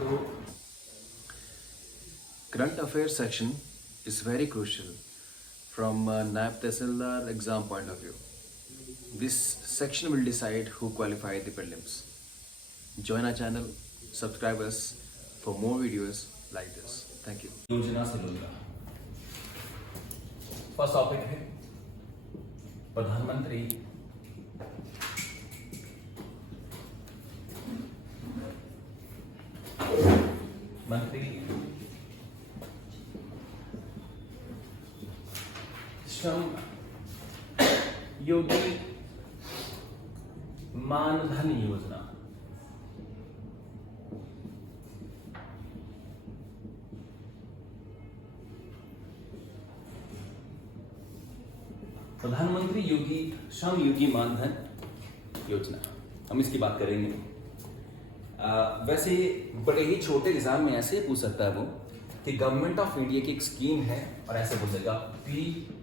So, current affairs section is very crucial from NAP Tehsildar exam point of view. This section will decide who qualify the prelims. Join our channel, subscribe us for more videos like this. Thank you. योजना से जुड़ा first topic है प्रधानमंत्री श्रम योगी मानधन योजना। प्रधानमंत्री योगी श्रम योगी मानधन योजना, हम इसकी बात करेंगे। वैसे बड़े ही छोटे एग्जाम में ऐसे पूछ सकता है वो कि गवर्नमेंट ऑफ इंडिया की एक स्कीम है और ऐसे बोलेगा PMSYMD,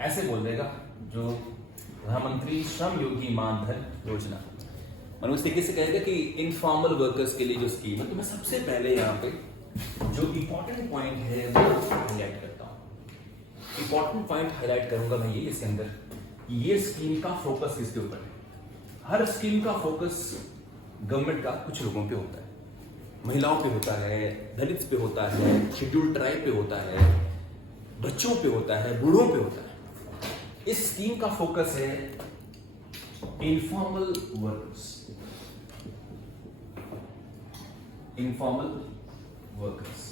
ऐसे बोल देगा जो प्रधानमंत्री श्रम योगी मानधन योजना। मतलब इस तरीके से कहेगा कि इनफॉर्मल वर्कर्स के लिए जो स्कीम है। तो मैं सबसे पहले यहाँ पे जो इंपॉर्टेंट पॉइंट है वो हाईलाइट करता हूँ। इंपॉर्टेंट पॉइंट हाईलाइट करूंगा मैं ये इसके अंदर, ये स्कीम का फोकस किसके ऊपर है। हर स्कीम का फोकस गवर्नमेंट का कुछ लोगों पे होता है, महिलाओं पे होता है, दलित पे होता है, शेड्यूल्ड ट्राइब पे होता है, बच्चों पे होता है, बूढ़ों पे होता है। इस स्कीम का फोकस है इनफॉर्मल वर्कर्स। इनफॉर्मल वर्कर्स,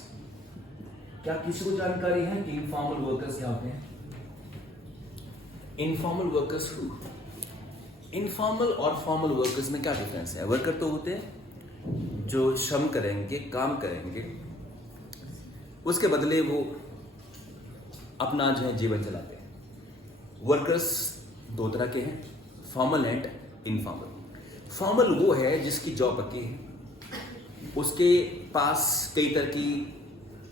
क्या किसी को जानकारी है कि इनफॉर्मल वर्कर्स क्या होते हैं? इनफॉर्मल वर्कर्स, इनफॉर्मल और फॉर्मल वर्कर्स में क्या डिफरेंस है? वर्कर तो होते हैं जो श्रम करेंगे, काम करेंगे, उसके बदले वो अपना जो है जीवन चलाते हैं। वर्कर्स दो तरह के हैं, फॉर्मल एंड इनफॉर्मल। फॉर्मल वो है जिसकी जॉब पक्की है, उसके पास कई तरह की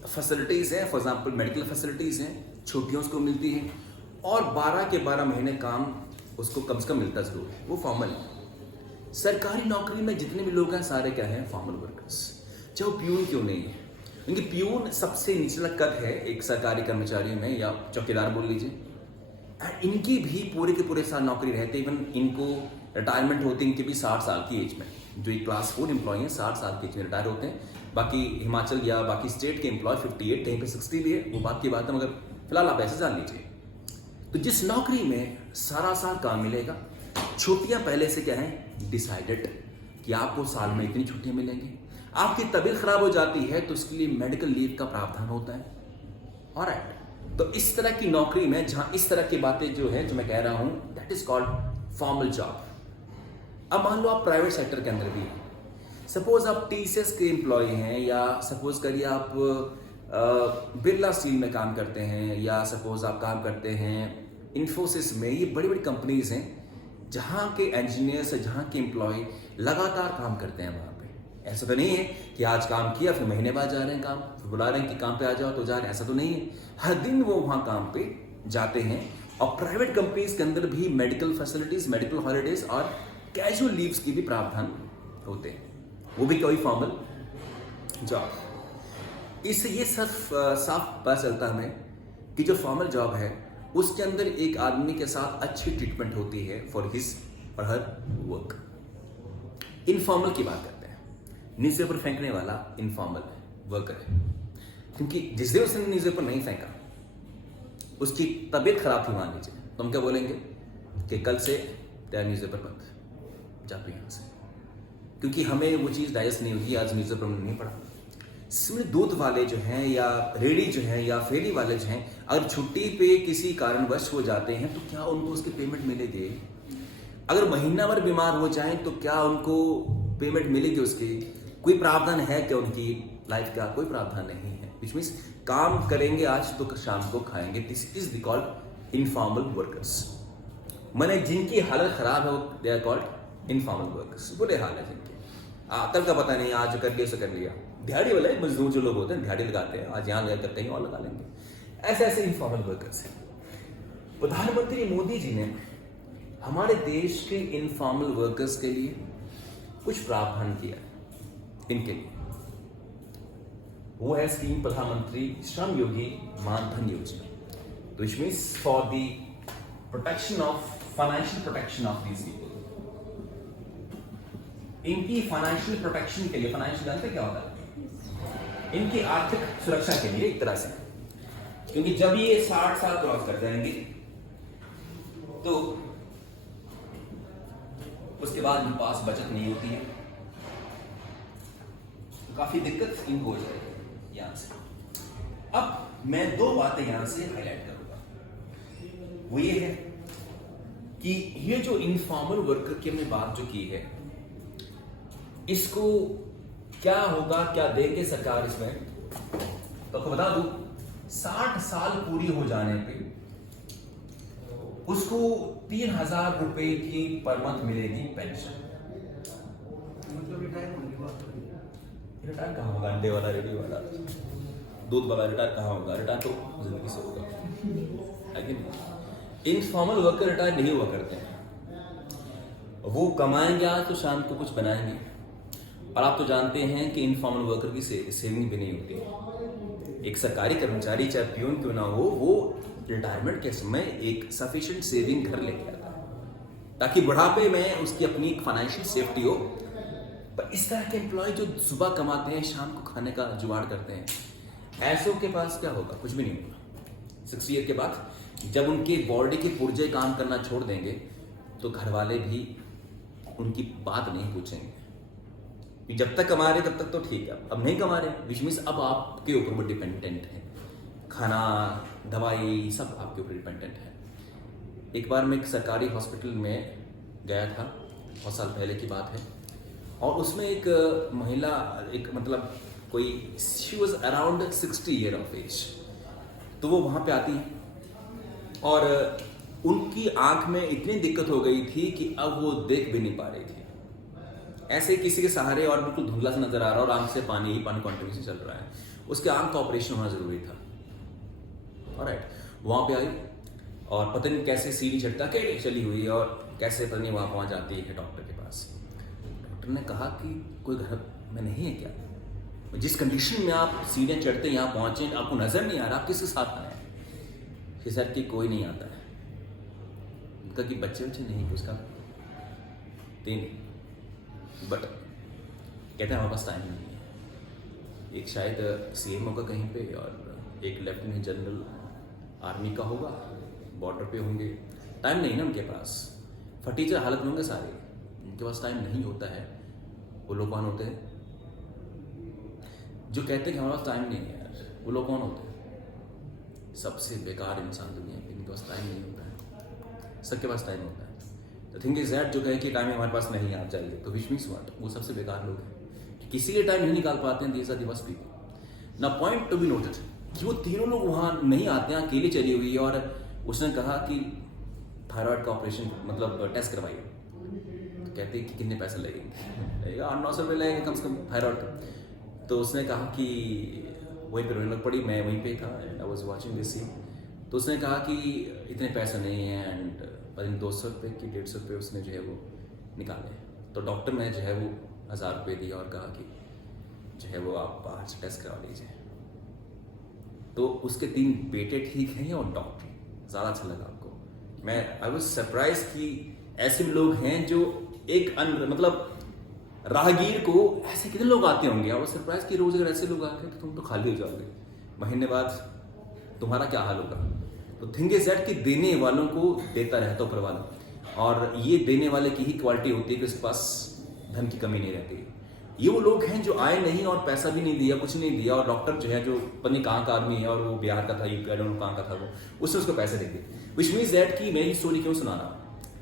फैसिलिटीज हैं, फॉर एग्जांपल मेडिकल फैसिलिटीज हैं, छुट्टियां उसको मिलती हैं और 12 के 12 महीने काम उसको कम से कम मिलता जरूर है, वो फॉर्मल है। सरकारी नौकरी में जितने भी लोग हैं सारे क्या हैं? Formal workers. चाहे वो प्यून क्यों नहीं है, क्योंकि प्यून सबसे निचला कद है एक सरकारी कर्मचारियों में, या चौकीदार बोल लीजिए। इनकी भी पूरे के पूरे साल नौकरी रहते, इवन इनको रिटायरमेंट होती है इनके भी 60 साल की एज में। जो एक क्लास 4 एम्प्लॉय है 60 साल की एज में रिटायर होते हैं। बाकी हिमाचल या बाकी स्टेट के एम्प्लॉय 58, कहीं पे 60 भी है, वो बात की बात है, मगर फिलहाल आप ऐसे जान लीजिए। तो जिस नौकरी में सारा साल काम मिलेगा, छुट्टियां पहले से क्या है डिसाइडेड कि आपको साल में इतनी छुट्टियां मिलेंगी। आपकी तबीयत खराब हो जाती है तो उसके लिए मेडिकल लीव का प्रावधान होता है। ऑलराइट, तो इस तरह की नौकरी में जहां इस तरह की बातें जो है जो मैं कह रहा हूं, that is called formal job. अब मान लो आप प्राइवेट सेक्टर के अंदर भी हैं, सपोज आप टीसीएस के एम्प्लॉय हैं, या सपोज करिए आप बिरला स्टील में काम करते हैं, या सपोज आप काम करते हैं इन्फोसिस में। ये बड़ी बड़ी कंपनीज हैं जहाँ के इंजीनियर्स, जहाँ के एम्प्लॉय लगातार काम करते हैं वहाँ पे। ऐसा तो नहीं है कि आज काम किया फिर महीने बाद जा रहे हैं काम, फिर बुला रहे हैं कि काम पे आ जाओ तो जा रहे हैं, ऐसा तो नहीं है। हर दिन वो वहाँ काम पे जाते हैं। और प्राइवेट कंपनीज के अंदर भी मेडिकल फैसिलिटीज, मेडिकल हॉलीडेज और कैजुअल लीव्स की भी प्रावधान होते हैं, वो भी कोई फॉर्मल जॉब। इससे ये सिर्फ साफ पता चलता हमें कि जो फॉर्मल जॉब है उसके अंदर एक आदमी के साथ अच्छी ट्रीटमेंट होती है फॉर हिज और हर वर्क। इनफॉर्मल की बात करते हैं, न्यूज़पेपर फेंकने वाला इनफॉर्मल वर्कर है, क्योंकि जिस दिन उसने न्यूज़पेपर नहीं फेंका उसकी तबीयत खराब थी मान लीजिए, तो हम क्या बोलेंगे कि कल से तेरा न्यूज़पेपर बंद, जा तू यहाँ से, क्योंकि हमें वो चीज़ डाइजेस्ट नहीं होगी, आज न्यूज़पेपर नहीं पढ़ा। इसमें दूध वाले जो हैं, या रेडी जो हैं, या फेरी वाले जो हैं, अगर छुट्टी पे किसी कारणवश हो जाते हैं तो क्या उनको उसकी पेमेंट मिलेगी? अगर महीना भर बीमार हो जाएं तो क्या उनको पेमेंट मिलेगी उसकी? कोई प्रावधान है क्या उनकी लाइफ का? कोई प्रावधान नहीं है। विच मीन्स काम करेंगे आज तो शाम को खाएंगे। This is called informal workers. मैंने जिनकी हालत खराब है वो they are called informal workers. बुरे हाल है जिनके, कल का पता नहीं, आज कर लिया सो कर लिया। दिहाड़ी वाले मजदूर जो लोग होते हैं दिहाड़ी लगाते हैं, आज यहाँ लगा करते हैं और लगा लेंगे, ऐसे ऐसे इनफॉर्मल वर्कर्स हैं। प्रधानमंत्री मोदी जी ने हमारे देश के इनफॉर्मल वर्कर्स के लिए कुछ प्रावधान किया है इनके लिए। वो है स्कीम प्रधानमंत्री श्रम योगी मानधन योजना, which means for the protection of financial protection of these people. इनकी फाइनेंशियल प्रोटेक्शन के लिए, फाइनेंशियल जानते क्या होता है? इनकी आर्थिक सुरक्षा के लिए एक तरह से, क्योंकि जब ये 60 साल क्रॉस कर जाएंगे तो उसके बाद इनके पास बचत नहीं होती है, काफी दिक्कत इनको हो जाएगी यहां से। अब मैं 2 बातें यहां से हाईलाइट करूंगा, वो ये है कि ये जो इनफॉर्मल वर्कर की हमने बात जो की है, इसको क्या होगा, क्या देंगे सरकार इसमें, तो आपको बता दूं 60 साल पूरी हो जाने पे उसको 3,000 रुपए की पर मंथ मिलेगी पेंशन। मतलब रिटायर कहाँ होगा? अंडे वाला, रेडी वाला, दूध वाला रिटायर कहाँ होगा? रिटायर तो जिंदगी से होगा, है कि नहीं? इनफॉर्मल वर्कर रिटायर नहीं हुआ करते हैं, वो कमाएंगे आज तो शाम को कुछ बनाएंगे। और आप तो जानते हैं कि इनफॉर्मल वर्कर की सेविंग भी नहीं होती। एक सरकारी कर्मचारी चाहे प्यून क्यों ना हो, वो रिटायरमेंट के समय एक सफिशिएंट सेविंग घर लेके आता है ताकि बुढ़ापे में उसकी अपनी फाइनेंशियल सेफ्टी हो। पर इस तरह के एम्प्लॉय जो सुबह कमाते हैं, शाम को खाने का जुगाड़ करते हैं, ऐसों के पास क्या होगा? कुछ भी नहीं होगा। 60 ईयर के बाद जब उनके बॉडी के पुर्जे काम करना छोड़ देंगे तो घर वाले भी उनकी बात नहीं पूछेंगे। जब तक कमा रहे तब तक तो ठीक है, अब नहीं कमा रहे विच मीन्स अब आपके ऊपर वो डिपेंडेंट है, खाना दवाई सब आपके ऊपर डिपेंडेंट है। एक बार मैं एक सरकारी हॉस्पिटल में गया था, बहुत साल पहले की बात है, और उसमें एक महिला, एक मतलब कोई she was around 60 year of age, तो वो वहाँ पे आती है और उनकी आंख में इतनी दिक्कत हो गई थी कि अब वो देख भी नहीं पा रही थी, ऐसे किसी के सहारे, और बिल्कुल धुंधला सा नजर आ रहा और आंख से पानी ही पानी कंटिन्यूसली चल रहा है। उसके आंख का ऑपरेशन होना जरूरी था। ऑलराइट, वहां पे आई और पता नहीं कैसे सीढ़ी चढ़ता के चली हुई और कैसे पता नहीं वहां पहुंच जाती है डॉक्टर के पास। डॉक्टर ने कहा कि कोई घर में नहीं है क्या? जिस कंडीशन में आप सीढ़ियां चढ़ते यहाँ पहुंचे आपको नजर नहीं आ रहा, आप किसके साथ आए? सर कि कोई नहीं आता है। उनका कि बच्चे नहीं, उसका 3, बट कहते हैं हमारे पास टाइम नहीं है। एक शायद सीएम होगा कहीं पे और एक लेफ्टिनेंट जनरल आर्मी का होगा, बॉर्डर पे होंगे, टाइम नहीं ना उनके पास, फटीचर हालत में होंगे सारे, उनके पास टाइम नहीं होता है। वो लोग कौन होते हैं जो कहते हैं कि हमारे पास टाइम नहीं है? यार वो लोग कौन होते हैं? सबसे बेकार इंसान दुनिया में, इनके पास टाइम नहीं होता है, सबके पास टाइम होता है। तो थिंक इज दैट जो कहे कि टाइम हमारे पास नहीं, आप जाइए, तो विच मीन्स व्हाट? वो सबसे बेकार लोग हैं, किसी लिए टाइम नहीं निकाल पाते हैं। These are the worst people. ना पॉइंट टू बी नोटेड कि वो तीनों लोग वहां नहीं आते हैं, अकेले चली हुई है और उसने कहा कि थायराइड का ऑपरेशन मतलब टेस्ट करवाइए, तो कहते हैं कि कितने पैसे लगेंगे? 800-900 रुपये लगेंगे कम से कम थायराइड। तो उसने कहा कि वहीं पर रोने लग पड़ी, मैं वहीं पे था, I was watching this scene. तो उसने कहा कि इतने पैसे नहीं हैं एंड 200 रुपये की 150 रुपये उसने जो है वो निकाले। तो डॉक्टर ने जो है वो 1000 रुपये दिया और कहा कि जो है वो आप बाहर से टेस्ट करा लीजिए। तो उसके 3 बेटे ठीक हैं और डॉक्टर, ज़्यादा अच्छा लगा आपको। मैं आई वॉज सरप्राइज कि ऐसे भी लोग हैं जो एक मतलब राहगीर को ऐसे कितने लोग आते होंगे। आई वॉज सरप्राइज कि रोज अगर ऐसे लोग आते तो तुम तो खाली हो जाओगे, महीने बाद तुम्हारा क्या हाल होगा। तो थिंक इज दैट कि देने वालों को देता रहता ऊपर वाला, और ये देने वाले की ही क्वालिटी होती है कि उसके पास धन की कमी नहीं रहती। ये वो लोग हैं जो आए नहीं और पैसा भी नहीं दिया, कुछ नहीं दिया, और डॉक्टर जो है जो पता नहीं कहाँ का आदमी है और वो बिहार का था, यूपी आई डोंट नो कहाँ का था, वो उसने उसको पैसे दे दिए। विच मीन्स दैट कि मैं ये स्टोरी क्यों सुना रहा हूँ,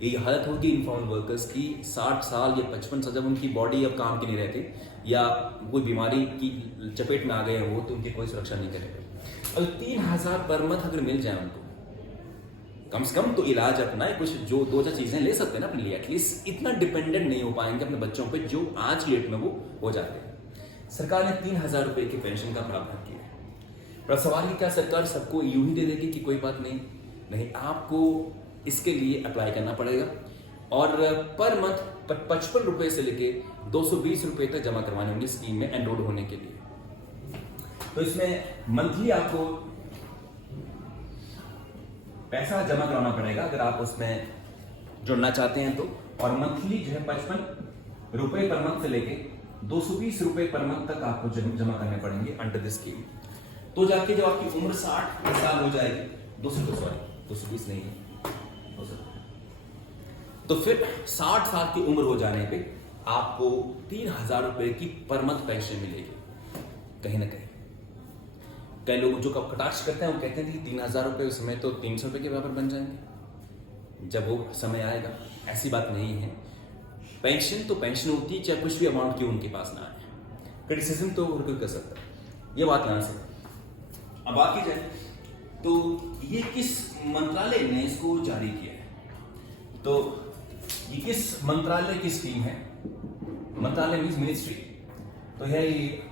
ये हालत होगी इनफॉर्मल वर्कर्स की 60 साल या 55 साल, जब उनकी बॉडी अब काम की नहीं रहती या कोई बीमारी की चपेट में आ गए वो, तो उनकी कोई सुरक्षा नहीं करेगा। अगर 3000 पर मंथ अगर मिल जाए उनको, कम से कम तो इलाज अपना है, कुछ जो 2-4 चीजें ले सकते हैं ना अपने लिए, एटलीस्ट इतना डिपेंडेंट नहीं हो पाएंगे अपने बच्चों पे जो आज की डेट में वो हो जाते हैं। सरकार ने 3000 रुपए की पेंशन का प्रावधान किया है। पर सवाल है क्या सरकार सबको यूं ही दे देगी कि कोई बात नहीं? नहीं, आपको इसके लिए अप्लाई करना पड़ेगा। और पर मंथ 55 रुपए से लेके 220 रुपए तक जमा करवाने होंगे स्कीम में एनरोल होने के लिए। तो इसमें मंथली आपको पैसा जमा कराना पड़ेगा अगर आप उसमें जुड़ना चाहते हैं तो। और मंथली जो है 55 रुपए पर मंथ से लेके 220 रुपए पर मंथ तक आपको जमा करने पड़ेंगे अंडर दिस स्कीम। तो जाके जब आपकी उम्र 60 साल हो जाएगी, 220 नहीं है, तो फिर 60 साल की उम्र हो जाने पे आपको 3000 रुपए की पर मंथ पेंशन मिलेगी कहीं ना कहीं। कई लोग जो कटाक्ष करते हैं वो कहते हैं कि 3000 रुपए उस समय तो 300 रुपए के बराबर बन जाएंगे जब वो समय आएगा। ऐसी बात नहीं है। पेंशन तो पेंशन होती है, चाहे कुछ भी अमाउंट की उनके पास ना आए। क्रिटिसिज्म तो कोई कर सकता है। ये बात यहां से अब बात की जाए तो ये किस मंत्रालय ने इसको जारी किया है, तो ये किस मंत्रालय की स्कीम है? मंत्रालय मीन्स मिनिस्ट्री, तो है ये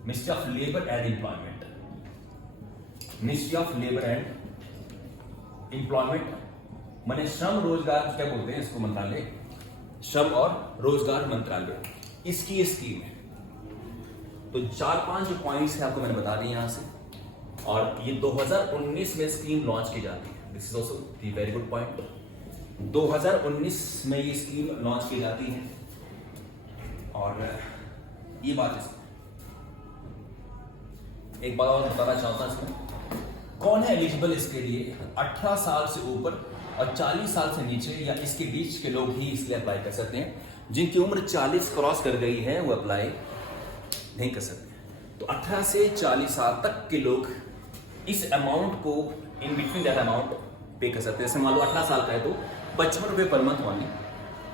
ministry of labour and employment. Ministry of labour and employment माने श्रम रोजगार, क्या बोलते हैं इसको, मंत्रालय, श्रम और रोजगार मंत्रालय, इसकी ये स्कीम है। तो 4-5 पॉइंट्स है आपको मैंने बता दिए यहां से। और ये 2019 में स्कीम लॉन्च की जाती है। This is also the very good point. 2019 में ये स्कीम लॉन्च की जाती है। और ये बात है, एक बात और बताना चाहता हूं इसमें, कौन है एलिजिबल इसके लिए? 18 साल से ऊपर और 40 साल से नीचे या इसके बीच के लोग ही इसलिए अप्लाई कर सकते हैं। जिनकी उम्र 40 क्रॉस कर गई है वो अप्लाई नहीं कर सकते। तो 18 से 40 साल तक के लोग इस अमाउंट को इन बिटवीन दैट अमाउंट पे कर सकते हैं। जैसे मान लो 18 साल का है तो 55 रुपए पर मंथ ओनली,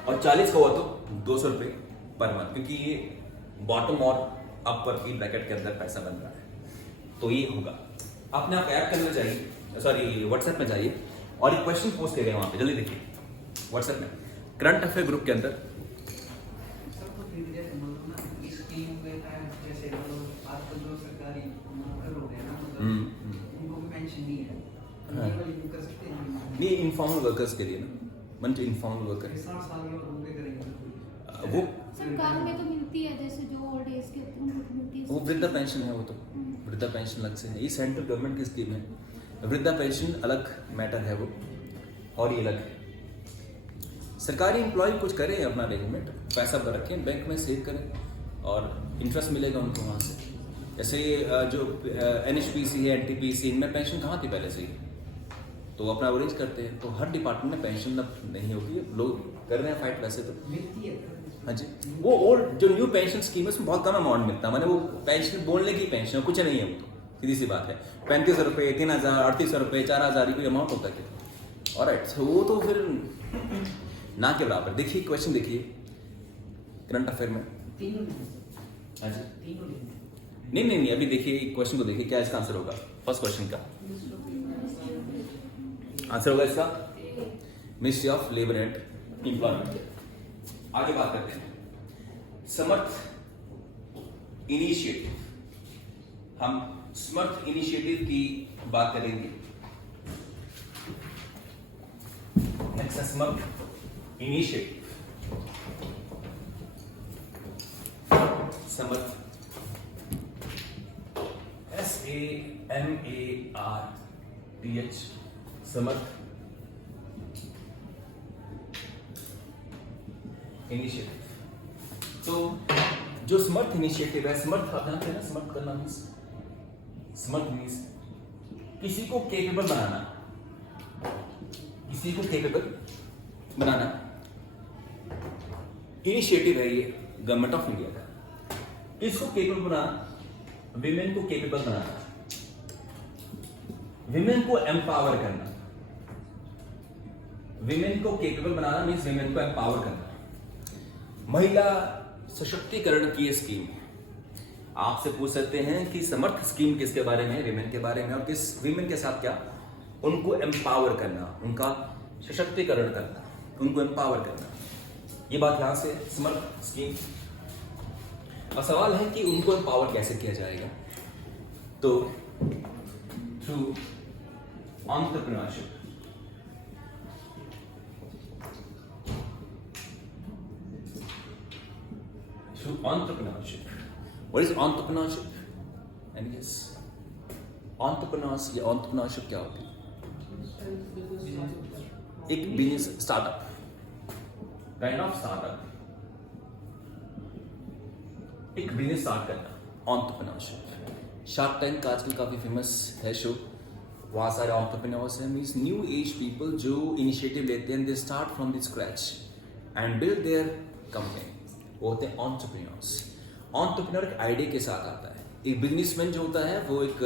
और 40 का हुआ तो 200 रुपए पर मंथ, क्योंकि ये बॉटम और अपर की ब्रैकेट के अंदर पैसा बन रहा है। तो ये होगा। आपने आप ऐप करना चाहिए, सॉरी व्हाट्सएप में जाइए और एक क्वेश्चन पोस्ट किया गया वहां पे, जल्दी देखिए व्हाट्सएप में करंट अफेयर ग्रुप के अंदर। नहीं, इनफॉर्मल वर्कर्स के लिए ना, मन जो इनफॉर्मल वर्कर वो सरकार में तो मिलती है, जैसे जो ओल्ड एज के उनको मिलती है। वो वृद्धा पेंशन है, वो तो वृद्धा पेंशन अलग से है। ये सेंट्रल गवर्नमेंट की स्कीम है। वृद्धा पेंशन अलग मैटर है वो, और ये अलग है। सरकारी एम्प्लॉय कुछ करें अपना रेगुलेट, पैसा रखें बैंक में, सेव करें और इंटरेस्ट मिलेगा उनको वहाँ से। जैसे जो NHPC है, NTPC, इनमें पेंशन कहाँ थी पहले से ही, तो अपना अरेंज करते हैं। तो हर डिपार्टमेंट में पेंशन अब नहीं होगी, लोग कर रहे हैं फाइट वैसे तो मिलती है। हाँ जी। वो ओल्ड जो न्यू पेंशन स्कीम है उसमें बहुत कम अमाउंट मिलता है, माने वो पेंशन बोलने की पेंशन कुछ नहीं है, वो तो सीधी सी बात है। 3500 रुपये, 3000, 3800 रुपये, 4000 कोई अमाउंट होता है। ऑलराइट, वो तो फिर ना के बराबर। देखिए क्वेश्चन देखिए करंट अफेयर में। हाँ जी, नहीं, अभी देखिए क्वेश्चन को देखिए क्या इसका आंसर होगा। फर्स्ट क्वेश्चन का आंसर होगा इसका ministry of labour and employment. आगे बात करते हैं समर्थ इनिशिएटिव। हम समर्थ इनिशिएटिव की बात करेंगे। नेक्स्ट है समर्थ इनिशिएटिव। समर्थ SAMARTH, समर्थ इनिशिएटिव। तो जो समर्थ इनिशिएटिव है, समर्थ आप जानते हैं ना, समर्थ करना मीन्स, समर्थ मीन्स किसी को केपेबल बनाना, किसी को केपेबल बनाना। इनिशिएटिव है ये गवर्नमेंट ऑफ इंडिया का। किसको केपेबल बनाना? विमेन को केपेबल बनाना, विमेन को एम्पावर करना। विमेन को केपेबल बनाना मीन्स विमेन को एम्पावर करना। महिला सशक्तिकरण की स्कीम है। आपसे पूछ सकते हैं कि समर्थ स्कीम किसके बारे में है? विमेन के बारे में। और किस विमेन के साथ क्या? उनको एम्पावर करना, उनका सशक्तिकरण करना, उनको एम्पावर करना। ये बात यहां से समर्थ स्कीम। और सवाल है कि उनको एम्पावर कैसे किया जाएगा? तो through entrepreneurship. to entrepreneurship. What is entrepreneurship? And yes, entrepreneurship क्या होती है? एक business startup, kind of startup, एक बिजनेस स्टार्ट करना, entrepreneurship. शार्क टैंक आजकल काफी फेमस है शो, वहाँ सारे entrepreneurs हैं, मीन्स न्यू एज पीपल जो इनिशिएटिव लेते हैं, they start from the scratch and build their company, वो होते हैं entrepreneurs. entrepreneur एक आइडिया के साथ आता है. एक बिजनेसमैन जो होता है वो एक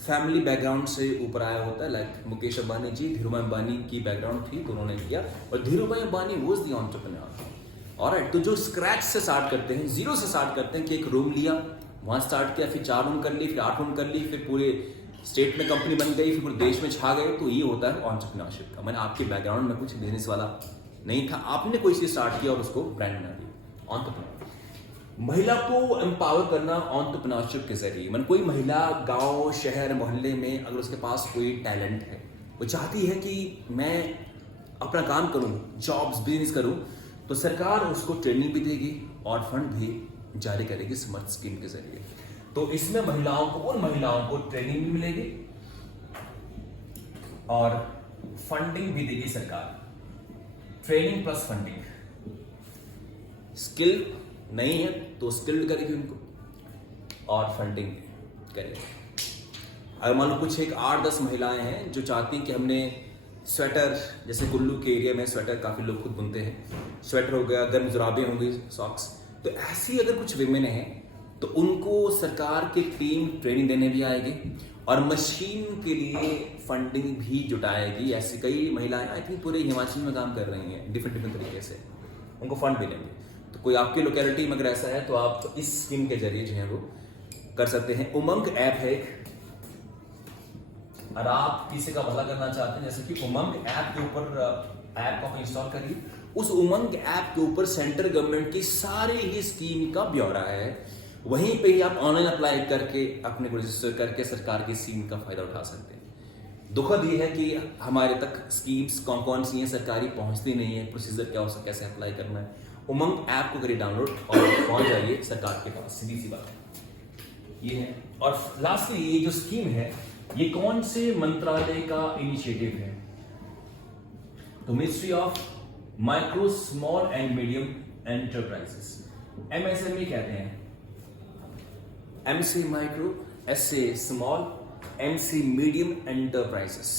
फैमिली बैकग्राउंड से ऊपर आया होता है, लाइक मुकेश अंबानी जी, धीरूभाई अंबानी की बैकग्राउंड थी, दोनों ने किया, और Dhirubhai Ambani was the entrepreneur. Alright, तो जो स्क्रैच से स्टार्ट करते हैं, जीरो से स्टार्ट करते हैं कि एक रूम लिया, वहाँ स्टार्ट किया, फिर 4 रूम कर ली, फिर 8 रूम कर ली, फिर पूरे स्टेट में कंपनी बन गई, फिर पूरे देश में छा गए, तो ये होता है entrepreneurship का. मैंने आपके बैकग्राउंड में कुछ बिजनेस वाला नहीं था, आपने कोई चीज स्टार्ट किया और उसको ब्रांड बना दिया. entrepreneur. महिला को एम्पावर करना entrepreneurship के जरिए. मतलब कोई महिला गांव, शहर, मोहल्ले में अगर उसके पास कोई टैलेंट है, वो चाहती है कि मैं अपना काम करूं, जॉब्स, बिजनेस करूं, तो सरकार उसको ट्रेनिंग भी देगी और फंड भी जारी करेगी स्मार्ट स्कीम के जरिए. तो इसमें महिलाओं को ट्रेनिंग भी मिलेगी और फंडिंग भी देगी सरकार. Training plus funding. स्किल नहीं है तो स्किल्ड करेगी उनको और फंडिंग करेगी. अगर मान लो कुछ एक 8-10 महिलाएं हैं जो चाहती हैं कि हमने स्वेटर, जैसे कुल्लू के एरिया में स्वेटर काफी लोग खुद बुनते हैं, स्वेटर हो गया, गर्म जुराबें होंगी, सॉक्स, तो ऐसी अगर कुछ विमेन हैं तो उनको सरकार की टीम ट्रेनिंग देने भी आएगी और मशीन के लिए फंडिंग भी जुटाएगी. ऐसी कई महिलाएं आई थिंक पूरे हिमाचल में काम कर रही हैं डिफरेंट तरीके से, उनको फंड मिलेंगे. तो कोई आपकी लोकेलिटी में अगर ऐसा है तो आप इस स्कीम के जरिए जो है वो कर सकते हैं. उमंग ऐप है एक, और आप किसी का भला करना चाहते हैं, जैसे कि उमंग ऐप के ऊपर ऐप को आप इंस्टॉल करिए. उस उमंग ऐप के ऊपर सेंट्रल गवर्नमेंट की सारी ही स्कीम का ब्यौरा है. वहीं पे ही आप ऑनलाइन अप्लाई करके अपने को रजिस्टर करके सरकार की स्कीम का फायदा उठा सकते हैं. दुखद ये है कि हमारे तक स्कीम्स कौन कौन सी हैं सरकारी पहुंचती नहीं है, प्रोसीजर क्या हो सकता है, कैसे अप्लाई करना है. उमंग ऐप को करिए डाउनलोड और पहुंच जाइए सरकार के पास, सीधी सी बात है ये है. और लास्टली ये जो स्कीम है ये कौन से मंत्रालय का इनिशिएटिव है? तो ministry of micro, small and medium enterprises, MSME कहते हैं. MC micro, SA small, MC medium enterprises.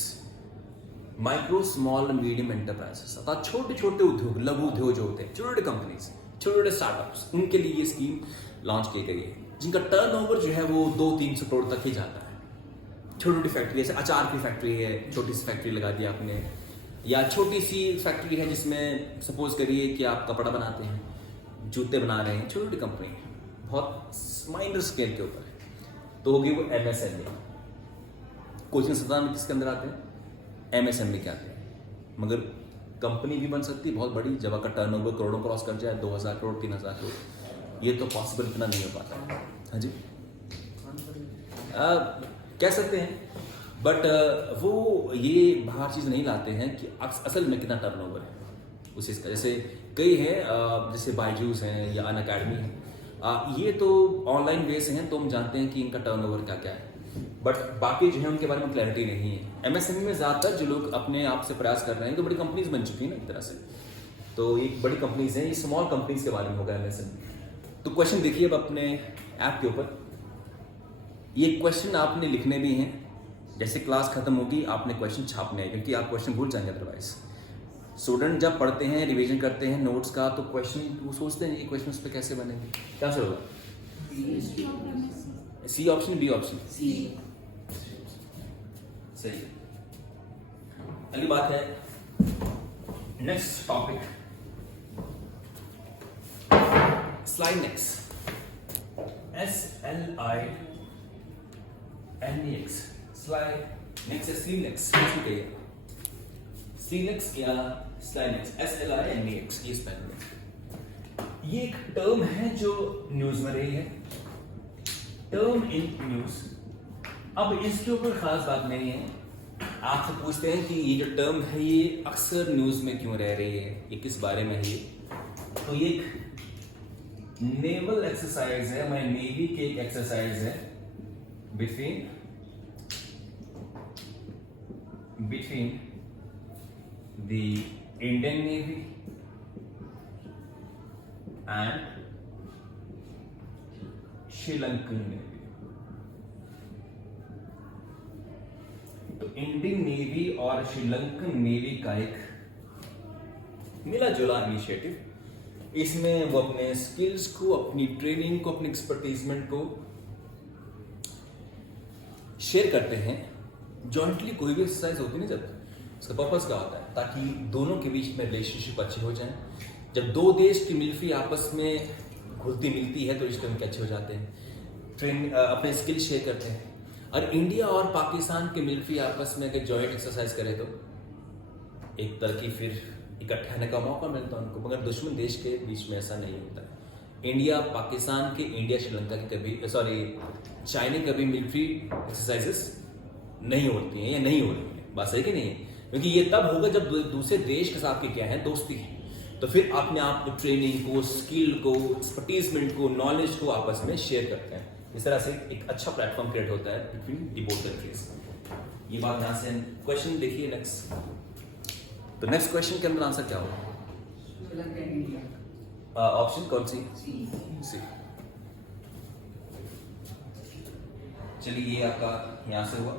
Micro, small, medium enterprises अर्थात छोटे छोटे उद्योग, लघु उद्योग जो होते हैं, छोटे छोटे कंपनीज, छोटे छोटे स्टार्टअप्स, उनके लिए ये स्कीम लॉन्च की गई है, जिनका टर्नओवर जो है वो 200-300 करोड़ तक ही जाता है. छोटी छोटी फैक्ट्री, जैसे अचार की फैक्ट्री है, छोटी सी फैक्ट्री लगा दी आपने, या छोटी सी फैक्ट्री है जिसमें सपोज करिए कि आप कपड़ा बनाते हैं, जूते बना रहे हैं, छोटी छोटी कंपनी है, बहुत माइनर स्केल के ऊपर है, तो होगी वो MSME. कोचिंग संस्थान में किसके अंदर आते हैं? MSME के आते हैं. मगर कंपनी भी बन सकती है बहुत बड़ी, जब आपका टर्नओवर करोड़ों क्रॉस कर जाए, 2000 करोड़, 3000 करोड़, ये तो पॉसिबल इतना नहीं हो पाता है. हाँ जी, कह सकते हैं, बट वो ये बाहर चीज़ नहीं लाते हैं कि असल में कितना टर्नओवर है उस चीज़ का. जैसे कई हैं, जैसे बायजूस हैं या अनअकैडमी है, ये तो ऑनलाइन बेस हैं, तो हम जानते हैं कि इनका टर्नओवर क्या क्या है, बट बाकी जो है उनके बारे में क्लैरिटी नहीं है. MSME में ज़्यादातर जो लोग अपने आप से प्रयास कर रहे हैं, तो बड़ी कंपनीज बन चुकी हैं ना एक तरह से, तो ये बड़ी कंपनीज हैं. ये स्मॉल कंपनीज के बारे में होगा MSME. तो क्वेश्चन देखिए अब अपने ऐप के ऊपर, ये क्वेश्चन आपने लिखने भी हैं, जैसे क्लास खत्म होगी आपने क्वेश्चन छापने हैं, क्योंकि आप क्वेश्चन भूल जाएंगे अदरवाइज. स्टूडेंट जब पढ़ते हैं, रिवीजन करते हैं नोट्स का, तो क्वेश्चन वो सोचते हैं ये क्वेश्चन उस पर कैसे बनेंगे, क्या से होगा? C option, B option? सही है. अगली बात है next topic, slide next, SLINEX. Slide next है स्लाइनेक्स, स्लाइनेक्स या स्लाइनेक्स, SLINEX ये स्पेलिंग है. ये एक टर्म है जो न्यूज में रही है, टर्म इन न्यूज. अब इसके ऊपर खास बात नहीं है. आपसे पूछते हैं कि ये जो टर्म है ये अक्सर न्यूज में क्यों रह रही है, ये किस बारे में है ये? तो ये एक नेवल एक्सरसाइज है, हमारे नेवी की एक एक्सरसाइज है between the Indian navy and Sri Lankan navy. तो इंडियन नेवी और श्रीलंकन नेवी का एक मिला जुला इनिशिएटिव, इसमें वो अपने स्किल्स को, अपनी ट्रेनिंग को, अपनी एक्सपर्टीजमेंट को शेयर करते हैं। जॉइंटली कोई भी एक्सरसाइज होती नहीं, जब उसका पर्पस क्या होता है, ताकि दोनों के बीच में रिलेशनशिप अच्छे हो जाए। जब दो देश की मिलिट्री आपस में घुलती मिलती है तो रिश्ते उनके अच्छे हो जाते हैं, अपने स्किल शेयर करते हैं। और इंडिया और पाकिस्तान के मिलिट्री आपस में अगर जॉइंट एक्सरसाइज करे तो एक तरह की फिर इकट्ठे आने का मौका मिलता है उनको, मगर दुश्मन देश के बीच में ऐसा नहीं होता है। इंडिया पाकिस्तान के, इंडिया श्रीलंका के कभी, चाइना के कभी मिलिट्री एक्सरसाइजेस नहीं होती हैं या नहीं हो रही है। बात सही कि नहीं है? क्योंकि ये तब होगा जब दूसरे देश के साथ की क्या है, दोस्ती है, तो फिर अपने आप ट्रेनिंग को, स्किल को, एक्सपर्टीजमेंट को, नॉलेज को आपस में शेयर करते हैं। इस तरह से एक अच्छा प्लेटफॉर्म क्रिएट होता है बिटवीन दी बोथ कंट्रीज। ये बात यहाँ से क्वेश्चन देखिए नेक्स्ट। तो नेक्स्ट क्वेश्चन के अंदर आंसर क्या होगा? Sri Lanka and India. ऑप्शन कौन सी? सी। चलिए ये आपका यहां से हुआ।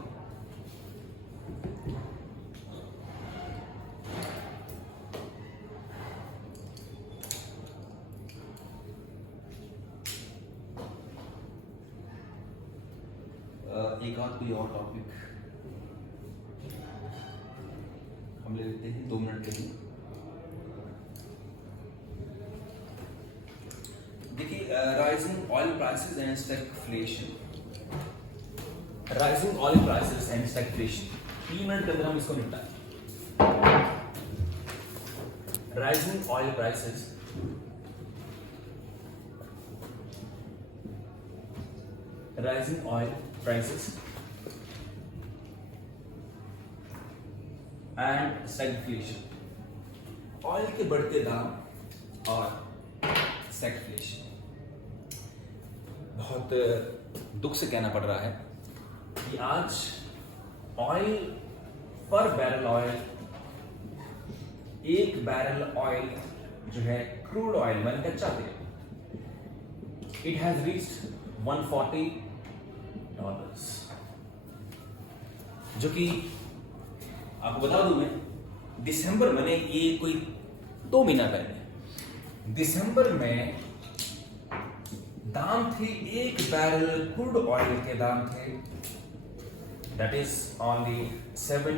एक आध कोई और टॉपिक हम ले लेते हैं 2 मिनट के लिए। देखिए, rising oil prices and stagflation. Rising oil prices and stagflation 3 minute के अंदर हम इसको निपटाएं। Rising oil prices and stagflation. Oil के बढ़ते दाम और स्टैगफ्लेशन। बहुत दुख से कहना पड़ रहा है कि आज ऑयल पर बैरल ऑयल, एक बैरल ऑयल जो है क्रूड ऑयल मैंने कच्चा तेल, इट हैज रीच्ड $140, जो कि आपको बता दूं मैं, दिसंबर में, ये कोई 2 महीना पहले दिसंबर में दाम थे, एक बैरल क्रूड ऑयल के दाम थे, that is on the $70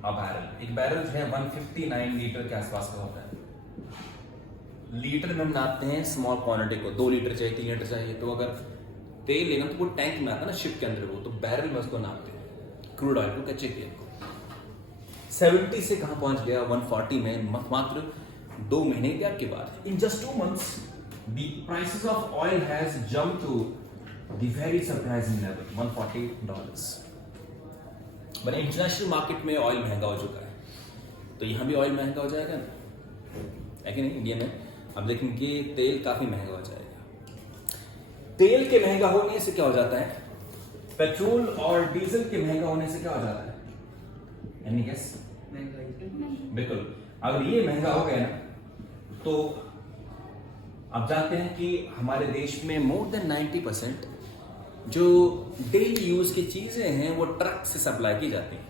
a barrel. एक बैरल जो है 159 लीटर के आसपास का होता है। लीटर में हम नापते हैं स्मॉल क्वांटिटी को, 2 लीटर चाहिए, 3 लीटर चाहिए, तो अगर तेल लेना तो वो टैंक में आता है ना, शिप के अंदर, वो तो बैरल में उसको नापते हैं, क्रूड ऑयल को, कच्चे तेल को। 70 से कहां पहुंच गया? 140 में मात्र 2 महीने गैप के बाद। In just 2 months the prices of oil has jumped to the very surprising level, $140। But international market में ऑयल महंगा हो चुका है, तो यहां भी ऑयल महंगा हो जाएगा ना, है कि नहीं? इंडिया में अब देखेंगे तेल काफी महंगा हो जाएगा। तेल के महंगा होने से क्या हो जाता है? पेट्रोल और डीजल के महंगा होने से क्या हो जाता है? Any guess? बिल्कुल, अगर ये महंगा हो गया ना, तो आप जानते हैं कि हमारे देश में मोर देन 90% जो डेली यूज की चीजें हैं वो ट्रक से सप्लाई की जाती हैं।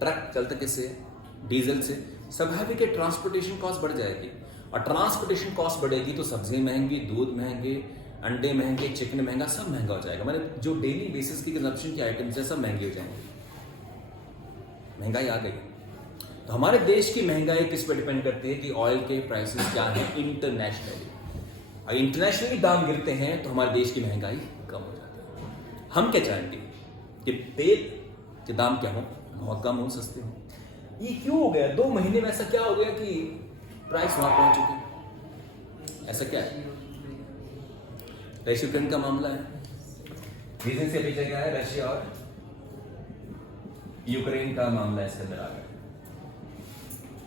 ट्रक चलता किससे? डीजल से। स्वाभाविक है ट्रांसपोर्टेशन कॉस्ट बढ़ जाएगी, और ट्रांसपोर्टेशन कॉस्ट बढ़ेगी तो सब्जी महंगी, दूध महंगे, अंडे महंगे, चिकन महंगा, सब महंगा हो जाएगा। मतलब जो डेली बेसिस की कंजप्शन की आइटम्स है सब महंगी हो जाएंगे। महंगाई आ गई। तो हमारे देश की महंगाई किस पर डिपेंड करती है कि ऑयल के प्राइसेस क्या है इंटरनेशनली। अगर इंटरनेशनली दाम गिरते हैं तो हमारे देश की महंगाई कम हो जाती है। हम क्या चाहेंगे कि तेल के दाम क्या हो, बहुत कम हो, सस्ते हो। ये क्यों हो गया? 2 महीने में ऐसा क्या हो गया कि प्राइस वहां पहुंच चुके? ऐसा क्या है? रशिया का मामला है, रीजन से पीछे क्या है? रशिया और यूक्रेन का मामला इसके अंदर आ गया।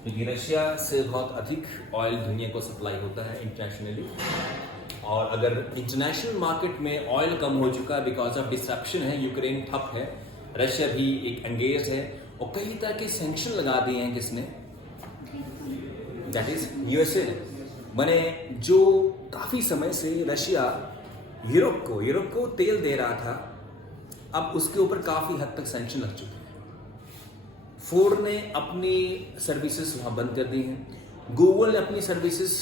क्योंकि रशिया से बहुत अधिक ऑयल दुनिया को सप्लाई होता है इंटरनेशनली। और अगर इंटरनेशनल मार्केट में ऑयल कम हो चुका है बिकॉज ऑफ डिसरप्शन है, यूक्रेन ठप है, रशिया भी एक एंगेज है और कई तरह के सैंक्शन लगा दिए हैं किसने, दैट इज यूएसए बने, जो काफी समय से रशिया यूरोप को तेल दे रहा था, अब उसके ऊपर काफी हद तक सैंक्शन लग चुके हैं। फोर्ड ने अपनी सर्विसेज वहां बंद कर दी हैं, गूगल ने अपनी सर्विसेज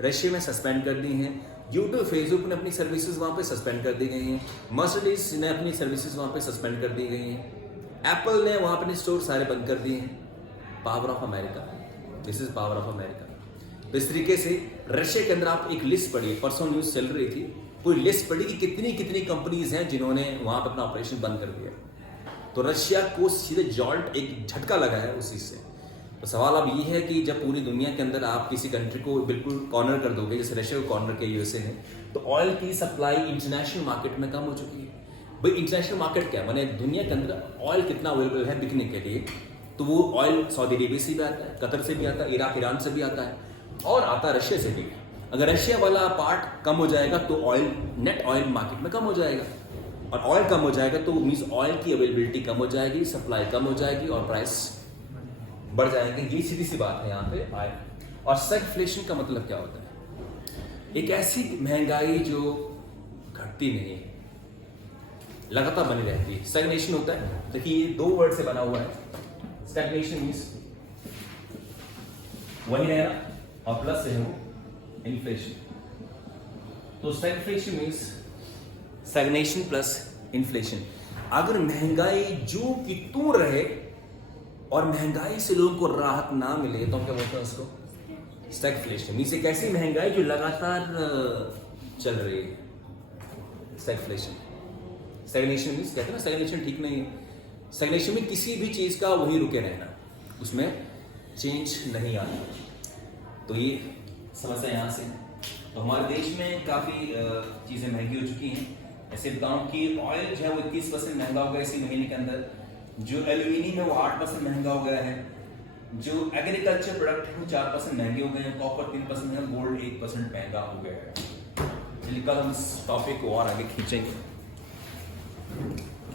रशिया में सस्पेंड कर दी हैं, यूट्यूब फेसबुक ने अपनी सर्विसेज वहां पे सस्पेंड कर दी गई हैं, मर्सिडीज ने अपनी सर्विसेज वहां पे सस्पेंड कर दी गई हैं, एप्पल ने वहां अपने स्टोर सारे बंद कर दिए हैं। Power of America, this is power of America. तो इस तरीके से रशिया के अंदर आप एक लिस्ट पढ़िए, परसों न्यूज चल रही थी, पूरी लिस्ट पढ़ी कि कितनी कितनी कंपनीज हैं जिन्होंने वहां पर अपना ऑपरेशन बंद कर दिया। तो रशिया को सीधे जॉल्ट, एक झटका लगा है उस चीज से। तो सवाल अब ये है कि जब पूरी दुनिया के अंदर आप किसी कंट्री को बिल्कुल कॉर्नर कर दोगे, जैसे रशिया को कॉर्नर किया यूएसए ने, तो ऑयल की सप्लाई इंटरनेशनल मार्केट में कम हो चुकी है। भाई इंटरनेशनल मार्केट क्या है, माने दुनिया के अंदर ऑयल कितना अवेलेबल है बिकने के लिए, तो वो ऑयल सऊदी अरेबिया से भी आता है, कतर से भी आता है, इराक ईरान से भी आता है और आता है रशिया से भी। अगर रशिया वाला पार्ट कम हो जाएगा तो ऑयल, नेट ऑयल मार्केट में कम हो जाएगा, और ऑयल कम हो जाएगा तो मीन्स ऑयल की अवेलेबिलिटी कम हो जाएगी, सप्लाई कम हो जाएगी और प्राइस बढ़ जाएंगे। ये सीधी सी बात है यहाँ पे आए। और स्टैगफ्लेशन का मतलब क्या होता है, एक ऐसी महंगाई जो घटती नहीं है, लगातार बनी रहती है। स्टैग्नेशन होता है, देखिए ये दो वर्ड से बना हुआ है। स्टैग्नेशन मीन्स वही रहना और प्लस से है वो इन्फ्लेशन। तो स्टैग्फ्लेशन मीन्स स्टैग्नेशन प्लस इन्फ्लेशन। अगर महंगाई जो कि त्यों रहे और महंगाई से लोगों को राहत ना मिले तो हम क्या बोलते हैं उसको, स्टैगफ्लेशन। मीन्स एक ऐसी महंगाई जो लगातार चल रही है, स्टैगफ्लेशन। स्टैग्नेशन मीन्स कहते हैं ना स्टैग्नेशन ठीक नहीं है, स्टैग्नेशन में किसी भी चीज का वही रुके रहना, उसमें चेंज नहीं आना। तो ये समस्या यहाँ से। तो हमारे देश में काफी चीजें महंगी हो चुकी हैं। ऐसे बताऊं कि ऑयल जो है वो 21% महंगा हो गया इसी महीने के अंदर, जो एल्यूमिनियम है वो 8% महंगा हो गया है, जो एग्रीकल्चर प्रोडक्ट है वो 4% महंगे हो गए हैं, कॉपर 3% है, गोल्ड 1% महंगा हो गया है। चलिए कल हम इस टॉपिक को और आगे खींचेंगे।